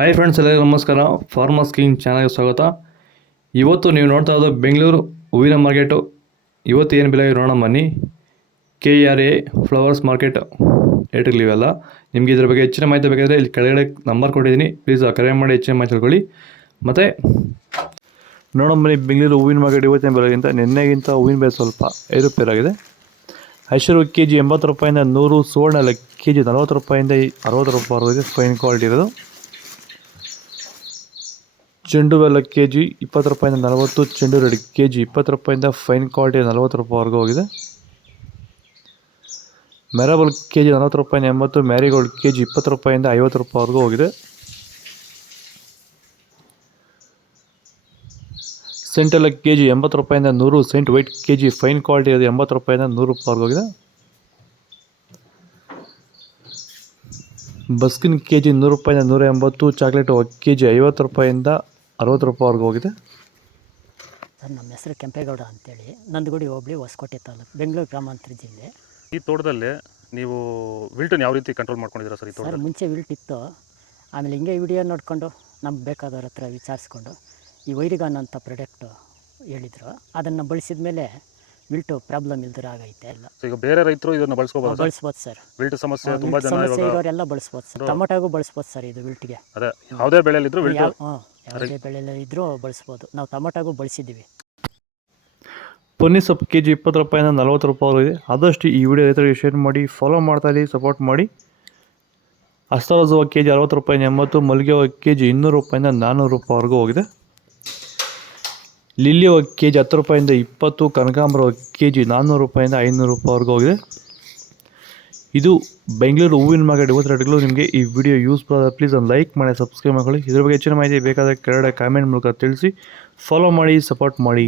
Hi friends, ಎಲ್ಲರಿಗೂ ನಮಸ್ಕಾರ. Farmers king ಚಾನಲ್ಗೆ ಸ್ವಾಗತ. ಇವತ್ತು ನೀವು ನೋಡ್ತಾ ಇರೋದು ಬೆಂಗಳೂರು ಹೂವಿನ ಮಾರ್ಕೆಟು. ಇವತ್ತು ಏನು ಬೆಲೆ ನೋಡೋಣ ಬನ್ನಿ. KRA ಫ್ಲವರ್ಸ್ ಮಾರ್ಕೆಟ್ ರೇಟ್ಗಳಿವೆಲ್ಲ. ನಿಮಗೆ ಇದ್ರ ಬಗ್ಗೆ ಹೆಚ್ಚಿನ ಮಾಹಿತಿ ಬೇಕಾದರೆ ಇಲ್ಲಿ ಕೆಳಗಡೆ ನಂಬರ್ ಕೊಟ್ಟಿದ್ದೀನಿ, ಪ್ಲೀಸ್ ಕರೆ ಮಾಡಿ ಹೆಚ್ಚಿನ ಮಾಹಿತಿ ತಿಳ್ಕೊಳ್ಳಿ. ಮತ್ತು ನೋಡೋಣ ಬನ್ನಿ, ಬೆಂಗಳೂರು ಹೂವಿನ ಮಾರ್ಕೆಟ್ ಇವತ್ತಿನ ಬೆಲೆಗಿಂತ ನಿನ್ನೆಗಿಂತ ಹೂವಿನ ಬೆಲೆ ಸ್ವಲ್ಪ ಏರುಪೇರಾಗಿದೆ. ಐಶ್ವರ್ಯ KG 80 ರೂಪಾಯಿಂದ 100, ಸುವರ್ಣ KG 40 ರೂಪಾಯಿಂದ 60 ರೂಪಾಯಿವರೆಗೆ ಫೈನ್ ಕ್ವಾಲಿಟಿ ಇರೋದು. ಚೆಂಡು ಬೆಲ್ಲ KG 20 ರೂಪಾಯಿಂದ 40, ಚೆಂಡು ರೆಡ್ KG 20 ರೂಪಾಯಿಂದ ಫೈನ್ ಕ್ವಾಲಿಟಿ 40 ರೂಪಾಯಿವರೆಗೂ ಹೋಗಿದೆ. ಮೆರಬಲ್ KG 40 ರೂಪಾಯಿಂದ 80, ಮ್ಯಾರಿಗೋಲ್ಡ್ KG 20 ರೂಪಾಯಿಂದ 50 ರೂಪಾಯಿವರೆಗೂ ಹೋಗಿದೆ. ಸೆಂಟೆಲ್ಲ KG 80 ರೂಪಾಯಿಂದ 100, ಸೆಂಟ್ ವೈಟ್ KG ಫೈನ್ ಕ್ವಾಲಿಟಿ ಇರೋದು 80 ರೂಪಾಯಿಂದ 100 ರೂಪಾಯಿವರೆಗೂ ಹೋಗಿದೆ. ಬಸ್ಕಿನ್ KG 100 ರೂಪಾಯಿಂದ 180, ಚಾಕ್ಲೇಟು KG 50 ರೂಪಾಯಿಂದ 60 ರೂಪಾಯಿವರೆಗೂ ಹೋಗಿದೆ. ಸರ್, ನಮ್ಮ ಹೆಸರು ಕೆಂಪೇಗೌಡ ಅಂತೇಳಿ, ನಂದಗುಡಿ ಹೋಬಳಿ, ಹೊಸಕೋಟೆ ತಾಲೂಕು, ಬೆಂಗಳೂರು ಗ್ರಾಮಾಂತರ ಜಿಲ್ಲೆ. ಈ ತೋಟದಲ್ಲಿ ನೀವು ವಿಲ್ಟನ್ನು ಯಾವ ರೀತಿ ಕಂಟ್ರೋಲ್ ಮಾಡ್ಕೊಂಡಿದ್ದೀರಾ ಸರ್? ಈ ತೋಟ ಸರ್, ಮುಂಚೆ ವಿಲ್ಟ್ ಇತ್ತು. ಆಮೇಲೆ ಹಿಂಗೆ ವಿಡಿಯೋ ನೋಡಿಕೊಂಡು ನಮ್ಗೆ ಬೇಕಾದವ್ರ ಹತ್ರ ವಿಚಾರಿಸ್ಕೊಂಡು ಈ ವೈರಿಗಾನ್ ಅಂತ ಪ್ರಾಡಕ್ಟು ಹೇಳಿದರು. ಅದನ್ನು ಬಳಸಿದ ಮೇಲೆ ವಿಲ್ಟು ಪ್ರಾಬ್ಲಮ್ ಇಲ್ದಿರ ಆಗೈತೆ ಎಲ್ಲ. ಈಗ ಬೇರೆ ರೈತರು ಇದನ್ನು ಬಳಸ್ಕೋಬೋದು? ಬಳಸ್ಬೋದು ಸರ್. ವಿಲ್ಟ್ ಸಮಸ್ಯೆ ತುಂಬ ಜನ ಸಮಸ್ಯೆ ಇರೋರೆಲ್ಲ ಬಳಸ್ಬೋದು ಸರ್. ಟೊಮೊಟೊಗೂ ಬಳಸ್ಬೋದು ಸರ್ ಇದು ವಿಲ್ಟ್ಗೆ. ಅದೇ ಯಾವುದೇ ಬೆಳೆಯಲ್ಲಿದ್ದರೂ ವಿಲ್ಟ್ ಯಾವುದೇ ಬೆಳೆಯಲ್ಲಿ ಇದ್ದರೂ ಬಳಸ್ಬೋದು. ನಾವು ಟೊಮೊಟೊಗೂ ಬಳಸಿದ್ದೀವಿ. ಪನ್ನೀರ್ ಸೊಪ್ಪು KG 20 ರೂಪಾಯಿಂದ 40 ರೂಪಾಯಿ ಇದೆ. ಆದಷ್ಟು ಈ ವಿಡಿಯೋ ರೈತರಿಗೆ ಶೇರ್ ಮಾಡಿ, ಫಾಲೋ ಮಾಡ್ತಾ ಇದ್ದೀವಿ, ಸಪೋರ್ಟ್ ಮಾಡಿ. ಅಸ್ತರೋಸ್ ಹೂವು KG 60 ರೂಪಾಯಿಂದ 80, ಮಲ್ಲಿಗೆ ಹೂವು KG 200 ರೂಪಾಯಿಂದ 400 ರೂಪಾಯಿವರೆಗೂ ಹೋಗಿದೆ. ಲಿಲ್ಲಿ ಹೂವು KG 10 ರೂಪಾಯಿಂದ 20, ಕನಕಾಂಬರ ಹೂವು KG 400 ರೂಪಾಯಿಂದ 500 ರೂಪಾಯಿವರೆಗೂ ಹೋಗಿದೆ. ಇದು ಬೆಂಗಳೂರು ಹೂವಿನ ಮಾರ್ಕೆಟ್ ಇವತ್ತು ರೇಟ್ಗಳು. ನಿಮಗೆ ಈ ವಿಡಿಯೋ ಯೂಸ್ ಆದರೆ ಪ್ಲೀಸ್ ಒಂದು ಲೈಕ್ ಮಾಡಿ, ಸಬ್ಸ್ಕ್ರೈಬ್ ಮಾಡ್ಕೊಳ್ಳಿ. ಇದ್ರ ಬಗ್ಗೆ ಹೆಚ್ಚಿನ ಮಾಹಿತಿ ಬೇಕಾದರೆ ಕೆಳಗಡೆ ಕಾಮೆಂಟ್ ಮೂಲಕ ತಿಳಿಸಿ, ಫಾಲೋ ಮಾಡಿ, ಸಪೋರ್ಟ್ ಮಾಡಿ.